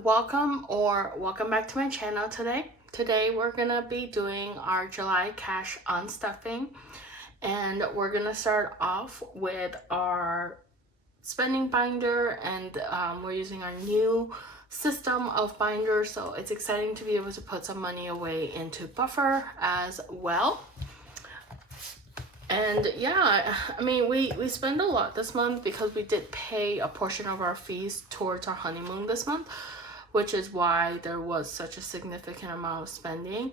welcome back to my channel today. Today we're gonna be doing our July cash unstuffing, and we're gonna start off with our spending binder, and we're using our new system of binders, so it's exciting to be able to put some money away into buffer as well. And yeah, I mean, we spend a lot this month because we did pay a portion of our fees towards our honeymoon this month, which is why there was such a significant amount of spending.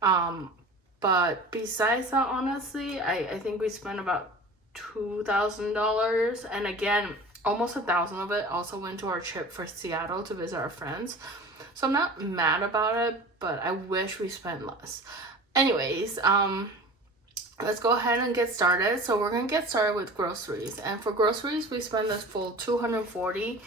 But besides that, honestly, I think we spent about $2,000, and again, almost 1,000 of it also went to our trip for Seattle to visit our friends. So I'm not mad about it, but I wish we spent less. Anyways, let's go ahead and get started. So we're gonna get started with groceries, and for groceries we spend this full $240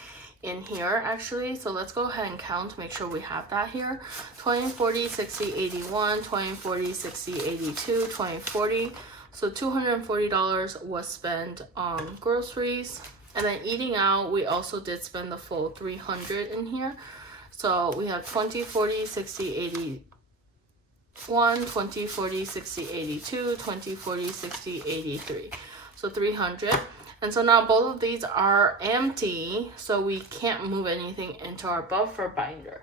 in here actually. So let's go ahead and count to make sure we have that here. 20, 40, 60, 81, 20, 40, 60, 82, 20, 40. So $240 was spent on groceries. And then eating out, we also did spend the full $300 in here. So we have 20, 40, 60, 80, 20, 40, 60, 82, 20, 40, 60, 83. So 300. And so now both of these are empty, so we can't move anything into our buffer binder.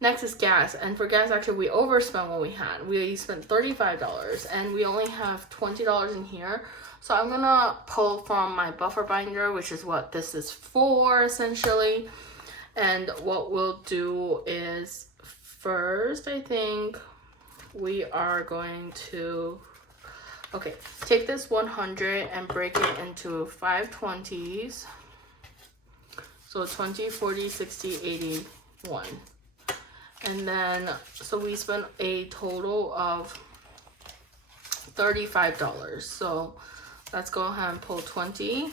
Next is gas, and for gas actually we overspent what we had. We spent $35 and we only have $20 in here. So I'm gonna pull from my buffer binder, which is what this is for essentially. And what we'll do is, first, I think we are going to, okay, take this 100 and break it into 520s. So 20, 40, 60, 81. And then, so we spent a total of $35. So let's go ahead and pull 20,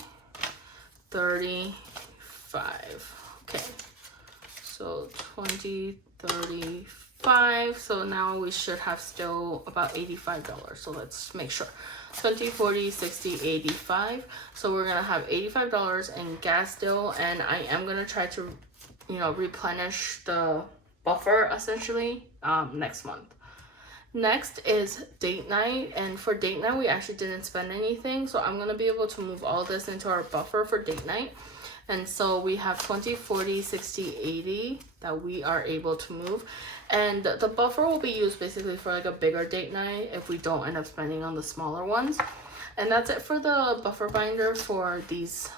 35. Okay, so 20, 35. So now we should have still about $85. So let's make sure. 20, 40, 60, 85. So we're gonna have $85 in gas still, and I am gonna try to, replenish the buffer essentially next month. Next is date night, and for date night we actually didn't spend anything, so I'm gonna be able to move all this into our buffer for date night. And so we have 20, 40, 60, 80 that we are able to move. And the buffer will be used basically for like a bigger date night if we don't end up spending on the smaller ones. And that's it for the buffer binder for this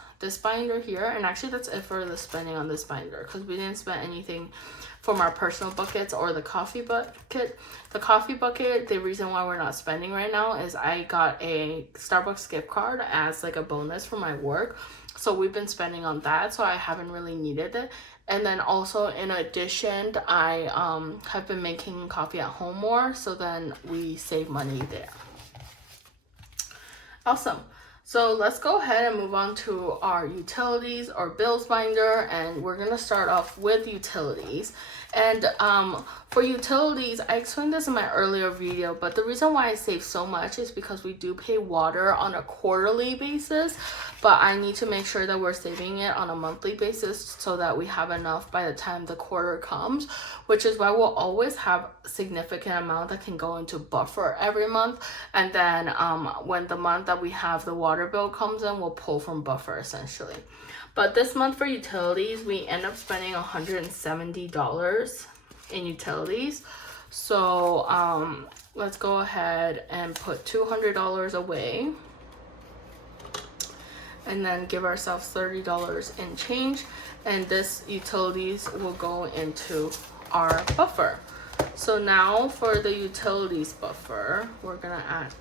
binder here. And actually that's it for the spending on this binder, because we didn't spend anything from our personal buckets or the coffee bucket. The coffee bucket, the reason why we're not spending right now is I got a Starbucks gift card as like a bonus for my work. So we've been spending on that, so I haven't really needed it. And then also in addition, I have been making coffee at home more, so then we save money there. Awesome. So let's go ahead and move on to our utilities or bills binder, and we're gonna start off with utilities. And for utilities, I explained this in my earlier video, but the reason why I save so much is because we do pay water on a quarterly basis, but I need to make sure that we're saving it on a monthly basis so that we have enough by the time the quarter comes, which is why we'll always have a significant amount that can go into buffer every month. And then when the month that we have the water bill comes in, we'll pull from buffer essentially. But this month for utilities, we end up spending $170 in utilities. So let's go ahead and put $200 away, and then give ourselves $30 in change. And this utilities will go into our buffer. So now for the utilities buffer, we're gonna add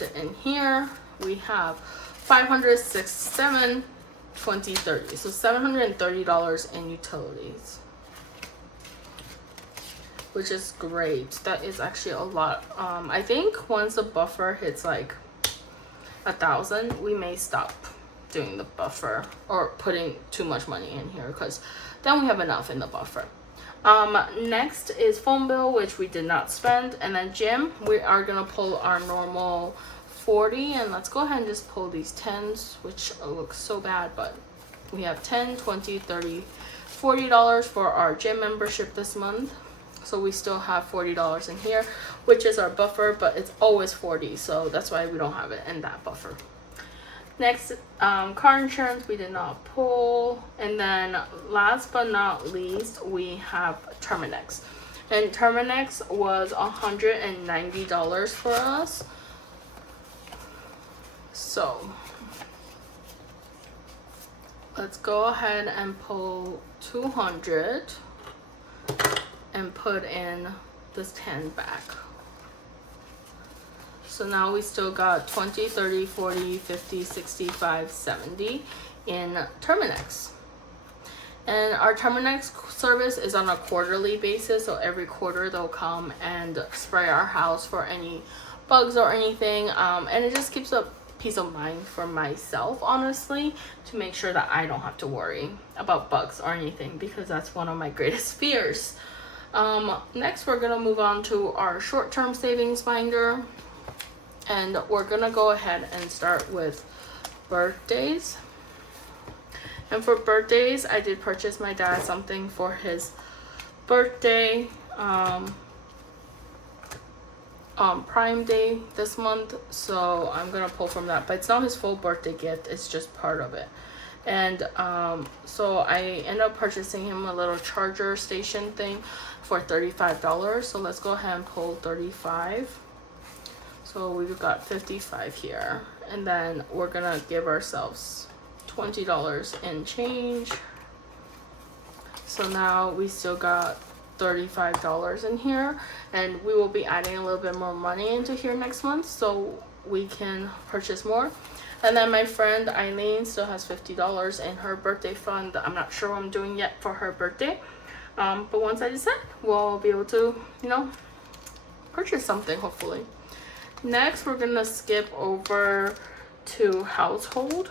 it in here. We have 500, 6, 7, 20, 30. So $730 in utilities, which is great. That is actually a lot. I think once the buffer hits like 1,000, we may stop doing the buffer or putting too much money in here, because then we have enough in the buffer. Next is phone bill, which we did not spend, and then gym, we are gonna pull our normal 40, and let's go ahead and just pull these 10s, which look so bad, but we have 10, 20, 30, $40 for our gym membership this month. So we still have $40 in here, which is our buffer, but it's always 40, so that's why we don't have it in that buffer. Next, car insurance we did not pull. And then last but not least, we have Terminix. And Terminix was $190 for us. So let's go ahead and pull 200 and put in this 10 back. So now we still got 20, 30, 40, 50, 65, 70 in Terminix. And our Terminix service is on a quarterly basis, so every quarter they'll come and spray our house for any bugs or anything. And it just keeps a peace of mind for myself, honestly, to make sure that I don't have to worry about bugs or anything, because that's one of my greatest fears. Next, we're gonna move on to our short-term savings binder, and we're gonna go ahead and start with birthdays. And for birthdays, I did purchase my dad something for his birthday, Prime Day this month, so I'm gonna pull from that, but it's not his full birthday gift, it's just part of it. And so I ended up purchasing him a little charger station thing for $35. So let's go ahead and pull 35. So we've got 55 here, and then we're gonna give ourselves $20 in change. So now we still got $35 in here, and we will be adding a little bit more money into here next month so we can purchase more. And then my friend Eileen still has $50 in her birthday fund. I'm not sure what I'm doing yet for her birthday, but once I decide, we'll be able to, you know, purchase something, hopefully. Next, we're gonna skip over to household.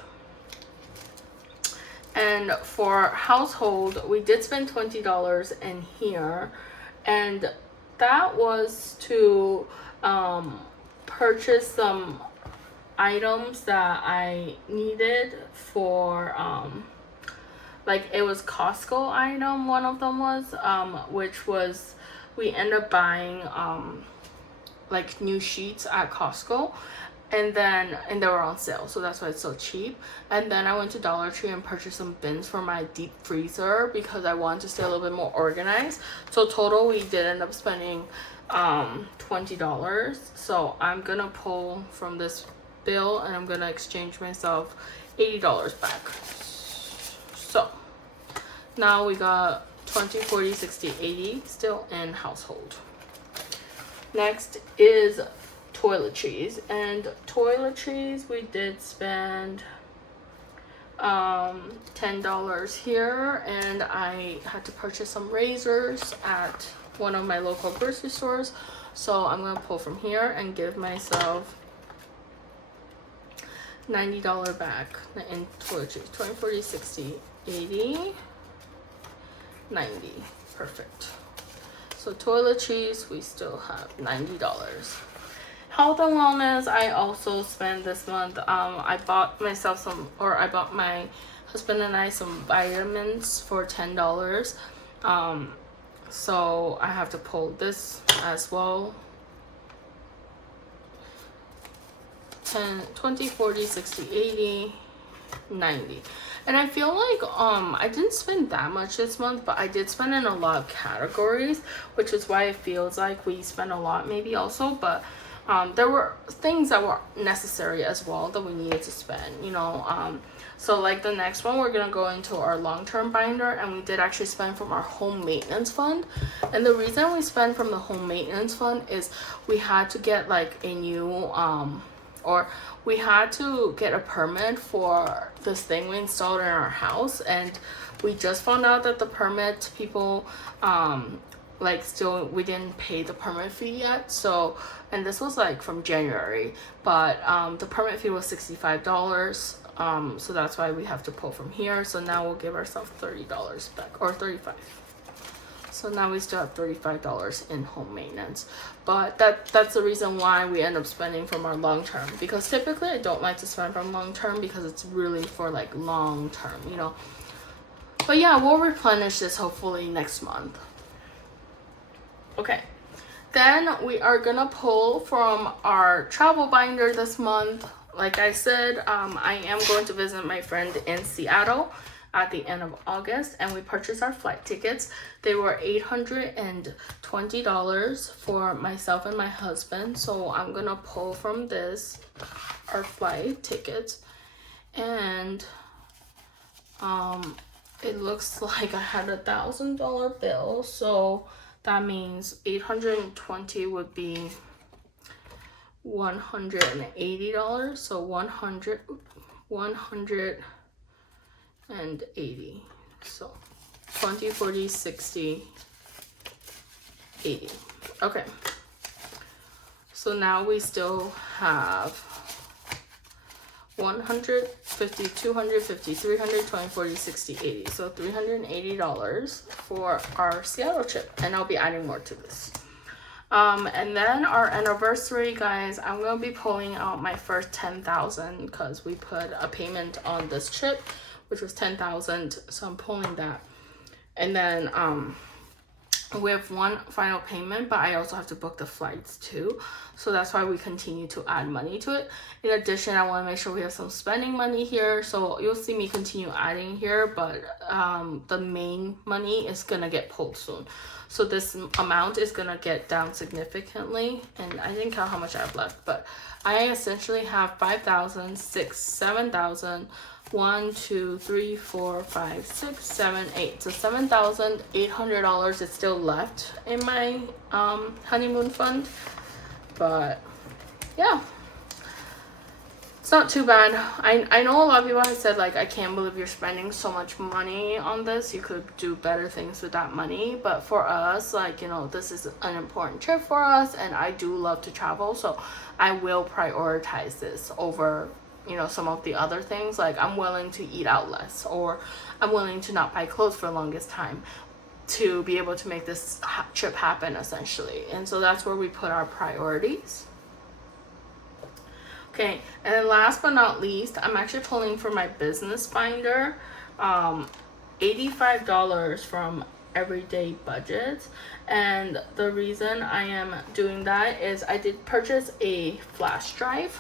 And for household, we did spend $20 in here, and that was to purchase some items that I needed for like it was Costco item, one of them was which was, we ended up buying like new sheets at Costco, and they were on sale, so that's why it's so cheap. And then I went to Dollar Tree and purchased some bins for my deep freezer because I wanted to stay a little bit more organized. So total we did end up spending $20. So I'm gonna pull from this bill and I'm gonna exchange myself $80 back. So now we got 20, 40, 60, 80 still in household. Next is toiletries, and toiletries we did spend $10 here, and I had to purchase some razors at one of my local grocery stores, so I'm gonna pull from here and give myself $90 back in toiletries. 20, 40, 60, 80, 90. Perfect. So toiletries, we still have $90. Health and wellness, I also spent this month. I bought myself I bought my husband and I some vitamins for $10. So I have to pull this as well. 10, 20, 40, 60, 80, 90. And I feel like I didn't spend that much this month, but I did spend in a lot of categories, which is why it feels like we spent a lot maybe also. But there were things that were necessary as well that we needed to spend, you know. So like the next one, we're gonna go into our long-term binder, and we did actually spend from our home maintenance fund. And the reason we spent from the home maintenance fund is we had to get like a new or we had to get a permit for this thing we installed in our house, and we just found out that the permit people like still we didn't pay the permit fee yet. So, and this was like from January, but the permit fee was $65. So that's why we have to pull from here. So now we'll give ourselves $30 back, or $35. So now we still have $35 in home maintenance. But that's the reason why we end up spending from our long term, because typically I don't like to spend from long term because it's really for like long term, you know. But yeah, we'll replenish this hopefully next month. Okay, then we are gonna pull from our travel binder this month. Like I said, I am going to visit my friend in Seattle at the end of August, and we purchased our flight tickets. They were $820 for myself and my husband. So I'm gonna pull from this our flight tickets, and it looks like I had $1,000 bill, so that means 820 would be $180. So 180. So 20, 40, 60, 80. Okay. So now we still have 150, 250, 300, 20, 40, 60, 80. So $380 for our Seattle trip. And I'll be adding more to this. And then our anniversary, guys, I'm going to be pulling out my first 10,000 because we put a payment on this trip, which was 10,000. So I'm pulling that. And then, we have one final payment, but I also have to book the flights too. So that's why we continue to add money to it. In addition, I want to make sure we have some spending money here. So you'll see me continue adding here, but the main money is going to get pulled soon. So this amount is going to get down significantly. And I didn't count how much I have left, but I essentially have 5,000, 6,000, 7,000, 1, 2, 3, 4, 5, 6, 7, 8. So $7,800 is still left in my honeymoon fund. But yeah, it's not too bad. I know a lot of people have said, like, I can't believe you're spending so much money on this. You could do better things with that money. But for us, like, you know, this is an important trip for us, and I do love to travel. So I will prioritize this over, you know, some of the other things. Like, I'm willing to eat out less, or I'm willing to not buy clothes for the longest time to be able to make this trip happen, essentially. And so that's where we put our priorities. Okay, and then last but not least, I'm actually pulling for my business binder, $85 from Everyday Budgets. And the reason I am doing that is I did purchase a flash drive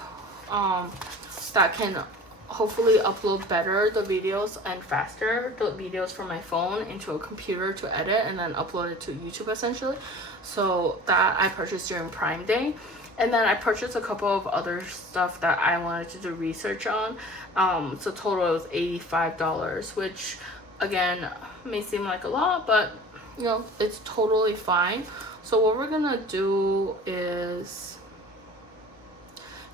that can hopefully upload better the videos and faster the videos from my phone into a computer to edit and then upload it to YouTube, essentially. So that I purchased during Prime Day. And then I purchased a couple of other stuff that I wanted to do research on. So total was $85, which again may seem like a lot, but you know, it's totally fine. So what we're gonna do is,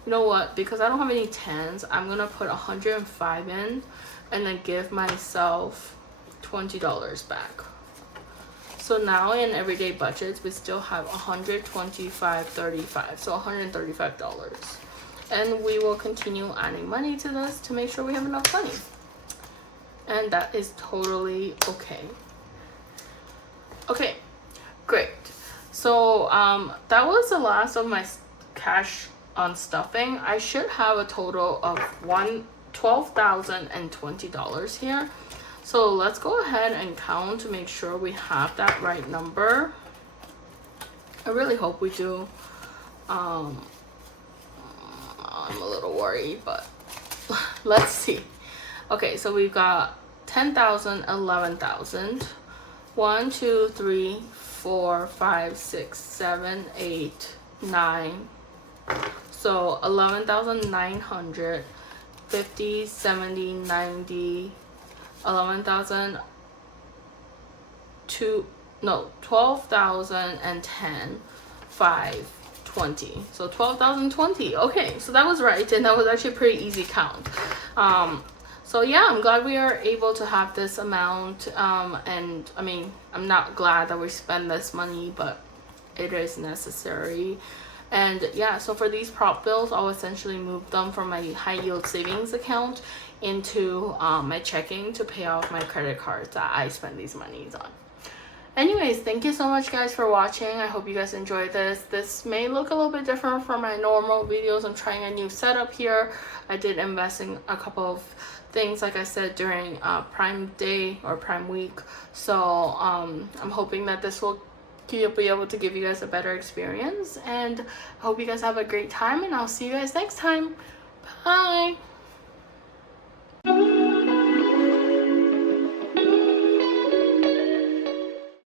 you know what, because I don't have any 10s, I'm gonna put 105 in and then give myself $20 back. So now in Everyday Budgets, we still have $125.35, so $135. And we will continue adding money to this to make sure we have enough money. And that is totally okay. Okay, great. So that was the last of my cash on stuffing. I should have a total of $12,020 here. So let's go ahead and count to make sure we have that right number. I really hope we do. I'm a little worried, but let's see. Okay, so we've got 10,000, 11,000. 1, 2, 3, 4, 5, 6, 7, 8, 9. So 11,900, 50, 70, 90, 11,000, 12,010, 5, 20. So 12,020. Okay, so that was right, and that was actually a pretty easy count. So yeah, I'm glad we are able to have this amount. And I mean, I'm not glad that we spend this money, but it is necessary. And yeah, so for these prop bills, I'll essentially move them from my high yield savings account into my checking to pay off my credit cards that I spend these monies on. Anyways, thank you so much guys for watching. I hope you guys enjoyed this. This may look a little bit different from my normal videos. I'm trying a new setup here. I did invest in a couple of things, like I said, during Prime Day or Prime Week. So I'm hoping that this will be able to give you guys a better experience. And I hope you guys have a great time, and I'll see you guys next time. Bye!